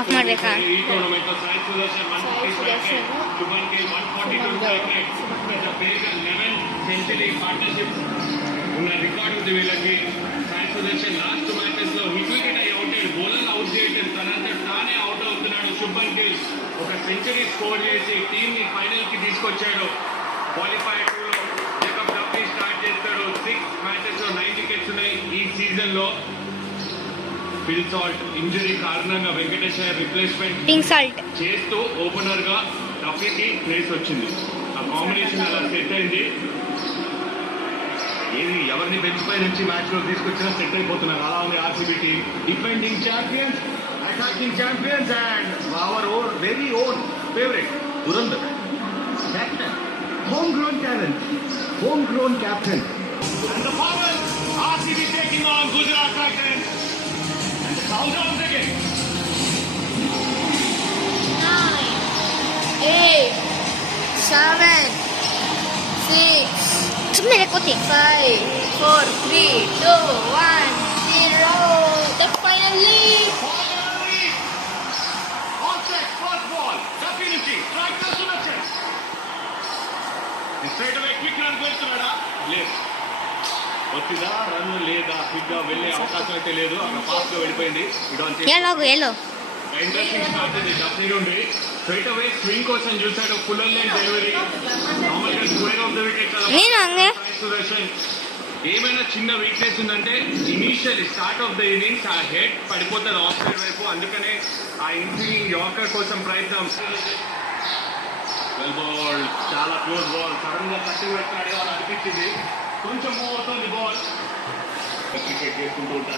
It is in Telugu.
ఆఫ్ మడక ఈ టోర్నమెంట్ లో సాయి సుదర్శన్ 150 శుభన్ గిల్ 142 స్ట్రైక్ రేట్ పేగా 11 సెంచరీ పార్ట్నర్షిప్ ఉన్న రికార్డు ఉంది వీళ్ళకి. సాయి సుదర్శన్ లాస్ట్ మ్యాచెస్ లో హిట్ వికెట్ అయ్యి అవుట్ బౌలర్ అవుట్ చేయడం తనంతా తానే అవుట్ అవుతున్నాడు. శుభన్ గిల్ ఒక సెంచరీ స్కోర్ చేసి టీమ్ ని ఫైనల్ కి తీసుకొచ్చాడు. క్వాలిఫైర్ 2 లో జేకబ్ డబ్బీ స్టార్ట్ చేస్తాడు. 6 మ్యాచెస్ లో 9 వికెట్స్ ఉన్నాయి ఈ సీజన్ లో. ఫిల్ సాల్ట్ ఇంజరీ కారణంగా వెంకటేష్ రిప్లేస్మెంట్ చేస్తూ ఓపెనర్ గా డబ్బీకి ప్లేస్ వచ్చింది. ఆ కాంబినేషన్ అలా సెట్ అయింది. ఏది ఎవరిని బెంచ్ పై నుంచి మ్యాచ్ లో తీసుకొచ్చినా సెట్ అయిపోతున్నారు. అలా ఉంది RCB team. Defending champions, attacking champions and our own very own favourite Dhurandhar captain, home grown talent, home grown captain. And the power RCB taking on Gujarat Titans. And the countdown begins. 9, 8, 7, 6, 5, 4, 3, 2, 1, 0. The final lead. Finally, on set, first ball, Daphinichi, strike the Sudarshan. And straight away, quick run వెళ్తున్నాడా? లేదు. వచ్చిందా రన్ లేదా క్విక్ గా వెళ్ళే అవకాశం అయితే లేదు. అక్కడ ఫాస్ట్ గా వెళ్ళిపోయింది. ఇంట్రెస్టింగ్ స్టార్ట్ అయింది డబ్ల్యూ నుండి. స్ట్రైట్ అవే స్వింగ్ కోసం చూశాడు. Full line delivery. నార్మల్ గా square of the wicket Sudarshan. ఏమైనా చిన్న వీక్నెస్ ఉందంటే initial start of the innings ఆ హెడ్ పడిపోతుంది ఆఫ్ సైడ్ వైపు. అందుకనే ఆ ఇన్ఫీల్డింగ్ యార్కర్ కోసం ప్రయత్నం. వెల్ బాల్, చాలా క్లోజ్ బాల్. సడన్ గా కట్టి పెట్టాడు అని అనిపించింది. కొంచెం మూవ్ అవుతుంది బాల్. క్రికెట్ చేసుకుంటూ ఉంటారు.